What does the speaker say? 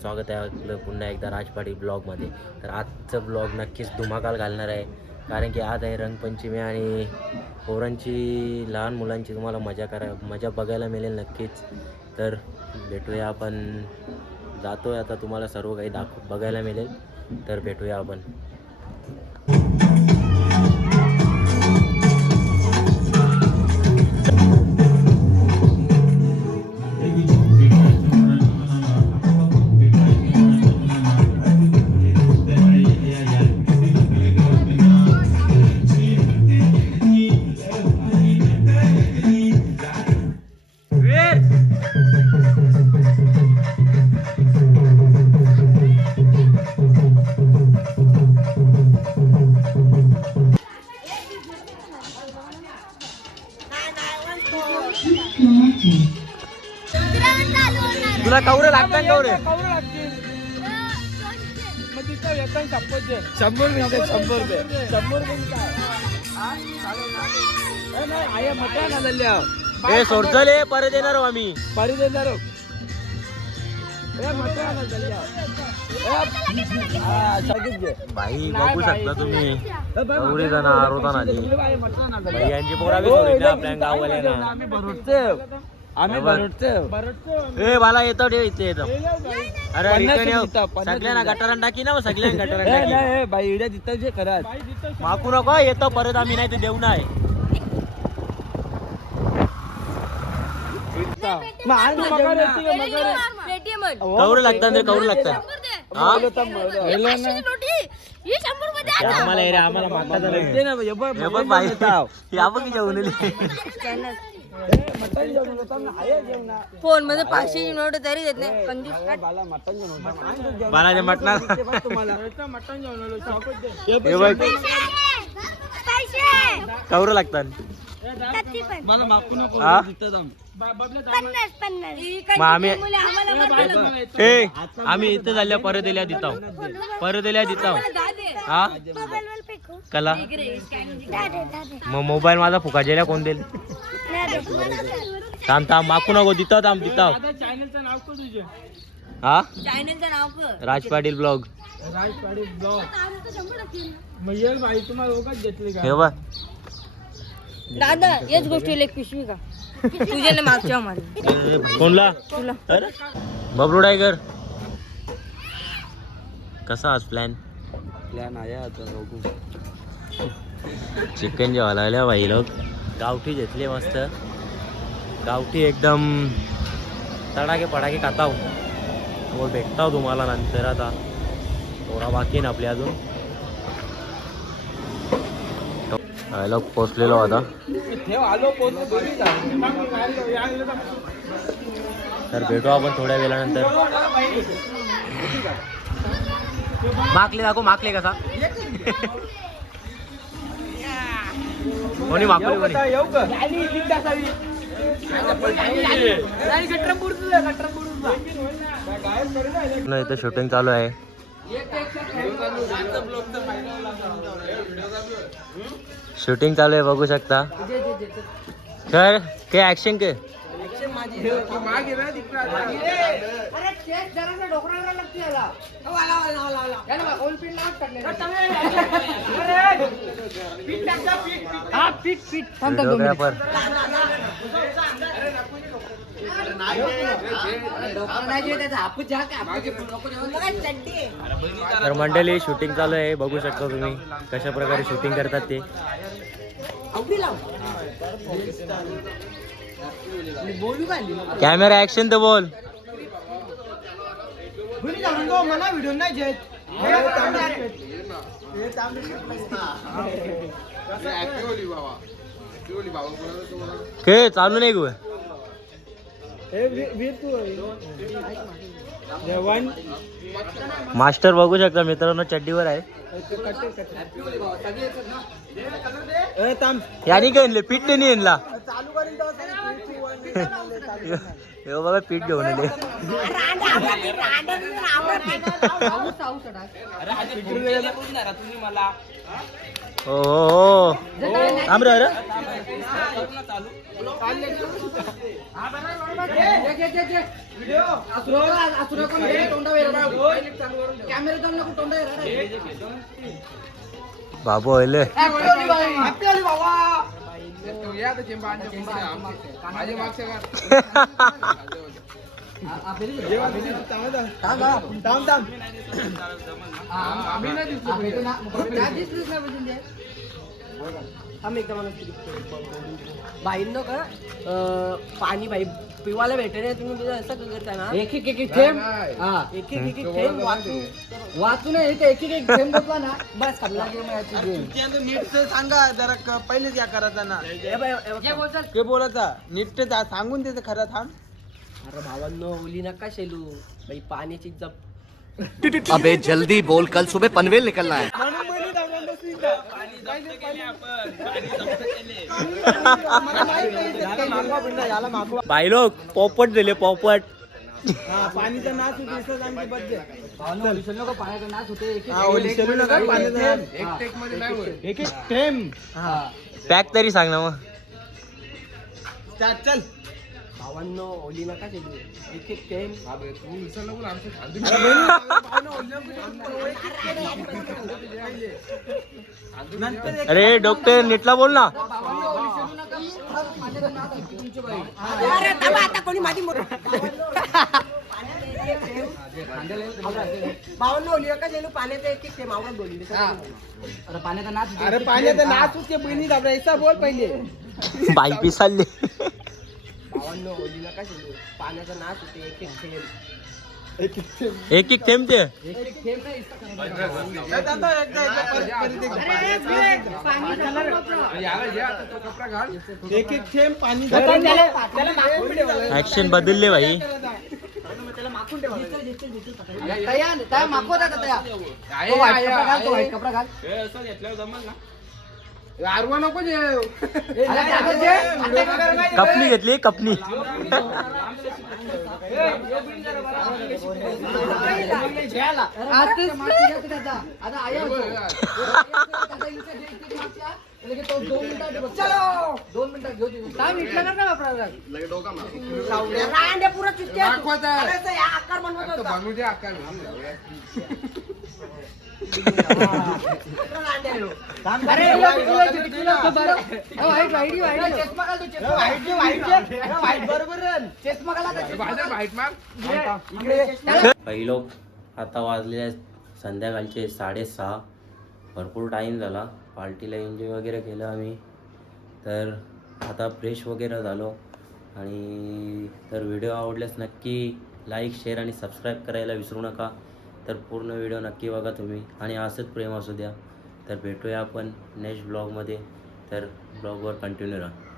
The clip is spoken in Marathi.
स्वागत आहे आपलं पुन्हा एकदा राजपाडी ब्लॉगमध्ये. तर आजचं ब्लॉग नक्कीच धुमाकाल घालणार आहे, कारण की आज आहे रंगपंचमी आणि पोरांची लहान मुलांची तुम्हाला मजा बघायला मिळेल नक्कीच. तर भेटूया आपण, जातोय आता, तुम्हाला सर्व काही बघायला मिळेल. तर भेटूया आपण. तुला कवरे लागतात? कवरे शंभर रुपये सोडचले परत येणार आम्ही, परत येणार. भाई बघू शकता तुम्ही, एवढे जण आरोताना आली यांची पोरा बी सोडली आपल्या गाववाल्यांना. आम्ही ए मला येतो इथे येतो. अरे सगळ्यांना गटारान टाकी ना, सगळ्यांना गटारान टाकी. बाई इड्या दिसत जे खरंच माकू नको, येतो परत आम्ही, नाही ते देऊ नाही. कवरे लागतात रे, कवरे लागतात. आम्हाला आम्हाला मागता फोन मध्ये 500 नोट तरी देत नाही. बालाजी मटणार कवर लागतात. आम्ही इथं झाल्या परत दिल्या देताव, परत दिल्या देताव. हा कला मग मोबाईल माझा फुका जेल्या कोण देईल? थांब थांब, माकू नको, दिताव थांब, दिताव. हा राज पाटील ब्लॉग. हे बघ दादा, याच गोष्टीला एक पिशवी का तुझ्याने मागच्या मला कोणला तुला? बबलू टायगर कसा आज प्लॅन आहे आता? चिकन जेवायला आल्या भाई लोक. गावठी घेतले मस्त, गावठी एकदम तडाके पडाके खाताव. मग भेटताव तुम्हाला नंतर. आता थोडा बाकी ना आपली अजून. लोक पोचलेलो आता. तर भेटू आपण थोड्या वेळानंतर. माकले दाखव, माकले कसा कोणी माकले कोणी. इथं शूटिंग चालू आहे. शूटिंग चालू आहे बघू शकता. कर काय ऍक्शन के तर मंडळी शूटिंग चालू आहे बघू शकता तुम्ही कशा प्रकारे शूटिंग करतात ते. कॅमेरा ऍक्शन तर बोल. मला व्हिडिओ नाही के चालू नाही गो. मास्टर बघू शकता मित्रांनो, चड्डीवर आहे. यानी काय आणले? पीठ नाही आणला. बघा पीठ घेऊन आले. हो हो थांब रे अरे बाबू अहिले बाईंनो का पाणी बाई पिवायला भेटे नाही तुम्ही असं करता ना एक एक थेंब एक एक थेंब वाचून एक एक थेंब बसला ना बस खाल्ला नीट सांगा जरा पहिलेच या करायचा ना ते बोलायचा नीट सांगून त्याचं खरं थांब अरे भावांनो ओली नका शेलू बाई पाण्याची जप अबे जल्दी बोल, कल सुबह पनवेल निकलना है. बाई लोक पोपट दिले पोपट पाणीचा नाच होते पाण्याचा नाच होते एक एक थेंब पॅक तरी सांग ना मग चल भावांनो ओली नका शेलू एक एक थेंब अरे डॉक्टर नीटला बोल ना आता कोणी माझी भावांनो ओली नका शेलू पाण्याचा एक एक थेंब आवडत बोलली अरे पाण्याचा नाच होते बहिणी दाबला ऐसा बोल पहिले बाई पिसाले भावांनो ओली नका शेलू पाण्याचा नाच होते एक एक थेंब एक एक थेंब ते एक एक थेंब पाणी ऍक्शन बदलले भाई कपनी घेतली कपनी पहिलो आता वाजले संध्याकाळचे 6:30 भरपूर टाईम झाला पार्टीला एन्जॉय वगैरे केलं आम्ही तर आता फ्रेश वगैरे झालो आणि तर व्हिडिओ आवडल्यास नक्की लाईक शेअर आणि सबस्क्राईब करायला विसरू नका तर पूर्ण व्हिडिओ नक्की बघा तुम्ही आणि असंच प्रेम असू द्या तर भेटूया आपण नेक्स्ट ब्लॉगमध्ये तर ब्लॉगवर कंटिन्यू राहा